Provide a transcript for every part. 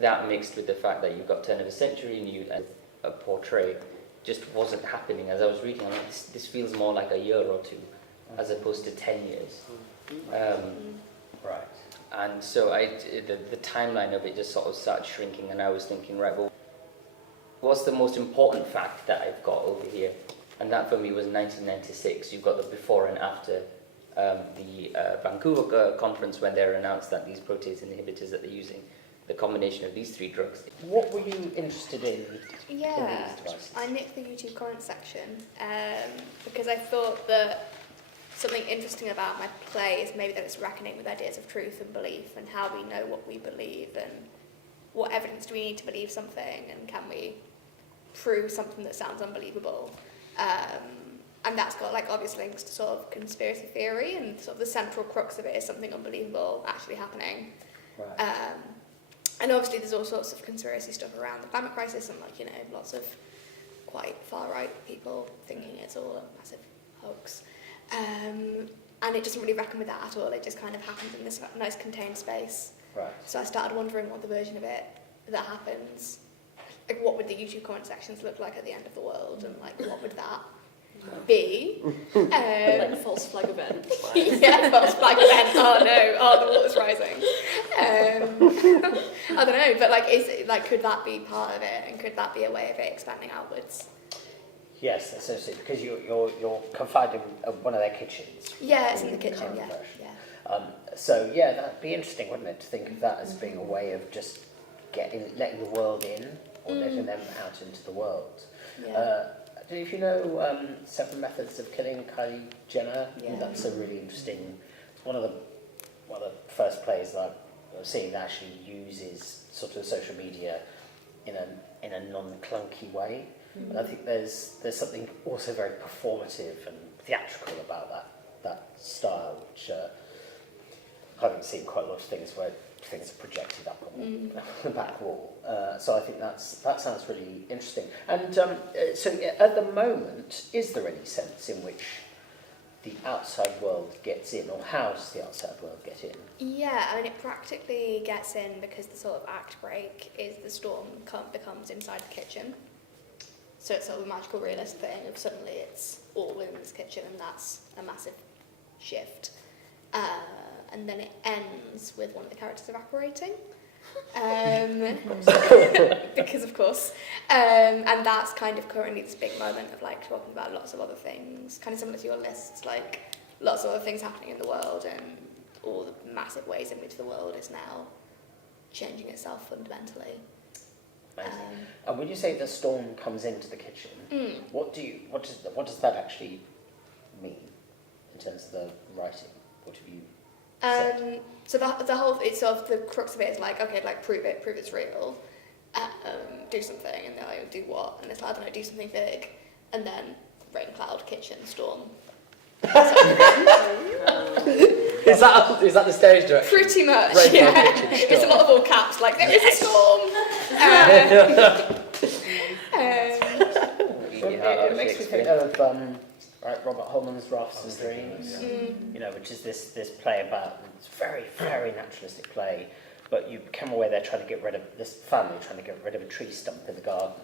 that mixed with the fact that you've got turn of a century and you a portray just wasn't happening. As I was reading, I'm like, this feels more like a year or two as opposed to 10 years. Right. And so the timeline of it just sort of started shrinking, and I was thinking, right, well, what's the most important fact that I've got over here? And that for me was 1996. You've got the before and after the Vancouver conference when they announced that these protease inhibitors that they're using, the combination of these 3 drugs. What were you interested in? Yeah, these devices? I nicked the YouTube comment section because I thought that something interesting about my play is maybe that it's reckoning with ideas of truth and belief and how we know what we believe and what evidence do we need to believe something and can we prove something that sounds unbelievable. And that's got like obvious links to sort of conspiracy theory, and sort of the central crux of it is something unbelievable actually happening. Right. And obviously there's all sorts of conspiracy stuff around the climate crisis and like, you know, lots of quite far-right people thinking it's all a massive hoax. And it doesn't really reckon with that at all. It just kind of happens in this nice contained space. Right. So I started wondering what the version of it that happens, like what would the YouTube comment sections look like at the end of the world, and like what would that be? Like false flag event. Yeah, false flag event. Oh no! Oh, the water's rising. I don't know, but like, is it, like, could that be part of it, and could that be a way of it expanding outwards? Yes, essentially, because you're confined in one of their kitchens. Yeah, it's in the kitchen. Current Yeah, version. yeah. So yeah, that'd be interesting, wouldn't it, to think of that as being a way of just letting the world in, or letting them out into the world. Yeah. Do you know 7 Methods of Killing Kylie Jenner? Yeah. That's a really interesting. It's one of the first plays that I've seen that actually uses sort of social media in a non-clunky way. And I think there's something also very performative and theatrical about that style, which I haven't seen quite a lot of things where things are projected up on the back wall. So I think that sounds really interesting. And so at the moment, is there any sense in which the outside world gets in, or how does the outside world get in? Yeah, I mean, it practically gets in because the sort of act break is the storm becomes inside the kitchen. So it's sort of a magical realist thing of suddenly it's all women's kitchen, and that's a massive shift. And then it ends with one of the characters evaporating. Because of course. And that's kind of currently this big moment of like talking about lots of other things, kind of similar to your lists, like lots of other things happening in the world and all the massive ways in which the world is now changing itself fundamentally. And when you say the storm comes into the kitchen, what does that actually mean in terms of the writing? What have you said? So the whole, it's sort of the crux of it is like, okay, like prove it's real, do something, and then like, do what? And it's like, I don't know, do something big, and then rain, cloud, kitchen, storm. Is that the stage direction? Pretty much, Rain, yeah. cloud, kitchen, storm. It's a lot of all caps, like there is a storm. It makes me think of Robert Holman's Rafts and Dreams, which is this play about, it's very, very naturalistic play, but you come away there trying to get rid of this family, trying to get rid of a tree stump in the garden,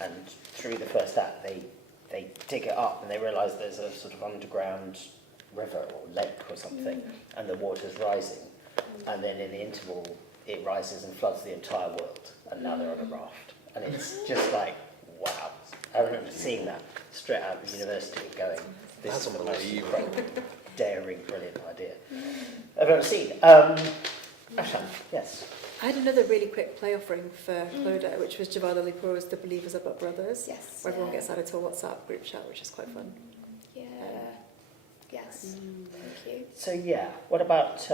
and through the first act they dig it up and they realise there's a sort of underground river or lake or something, and the water's rising, and then in the interval it rises and floods the entire world, and now they're on a raft, and it's just like, wow. I remember seeing that straight out of university, going, this is the most incredible, daring, brilliant idea I've ever seen. Ashan, yes. I had another really quick play offering for Cloda, which was Javad Alipour's The Believers Are But Brothers, Yes. where everyone gets added to a WhatsApp group chat, which is quite fun. Yeah. Yes. Thank you. So yeah, what about,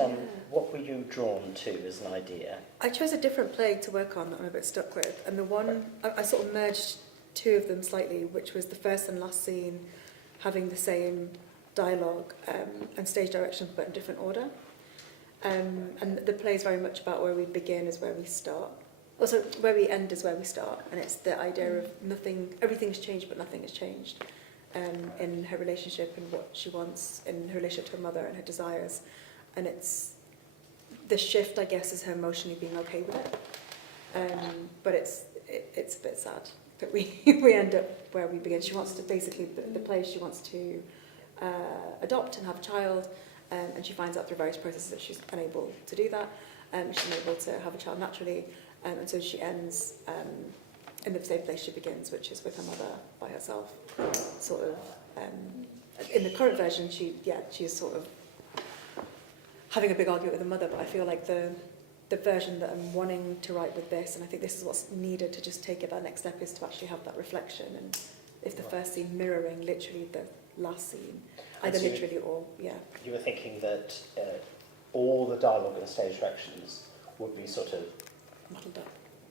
what were you drawn to as an idea? I chose a different play to work on that I'm a bit stuck with, and the one, I sort of merged 2 of them slightly, which was the first and last scene having the same dialogue and stage direction but in different order. And the play is very much about where we begin is where we start. Also, where we end is where we start, and it's the idea of everything's changed but nothing has changed in her relationship and what she wants in her relationship to her mother and her desires. And it's the shift, I guess, is her emotionally being okay with it. But it's a bit sad that we end up where we begin. She wants to basically, the play, she wants to adopt and have a child, and she finds out through various processes that she's unable to do that. She's unable to have a child naturally, and so she ends in the same place she begins, which is with her mother by herself. Sort of, in the current version, she's sort of having a big argument with her mother, but I feel like the version that I'm wanting to write with this, and I think this is what's needed to just take it that next step, is to actually have that reflection, and if the first scene mirroring literally the last scene, either so literally or, You were thinking that all the dialogue and stage directions would be sort of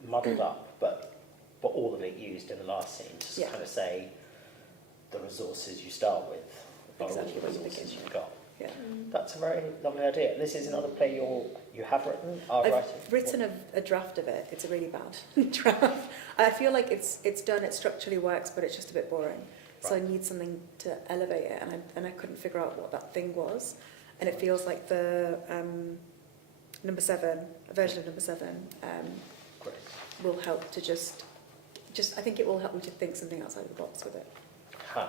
muddled up, but all of it used in the last scene to kind of say the resources you start with, not Exactly all the what you resources begin you've got. yeah. That's a very lovely idea. This is another play you have written, are I've writing? written a draft of it. It's a really bad draft. I feel like it's done, it structurally works, but it's just a bit boring. So I need something to elevate it, and I couldn't figure out what that thing was. And it feels like the number 7, a version of number 7, Great. will help to just I think it will help me to think something outside of the box with it. Huh.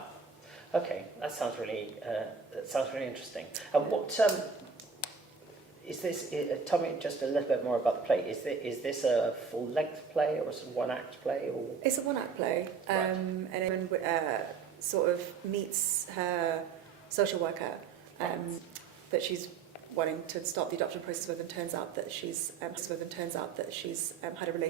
Okay, that sounds really interesting. And what is this? Tell me just a little bit more about the play. Is this a full-length play or a sort of one-act play? Or? It's a one-act play, and everyone sort of meets her social worker that she's wanting to start the adoption process with, and turns out that she's had a relationship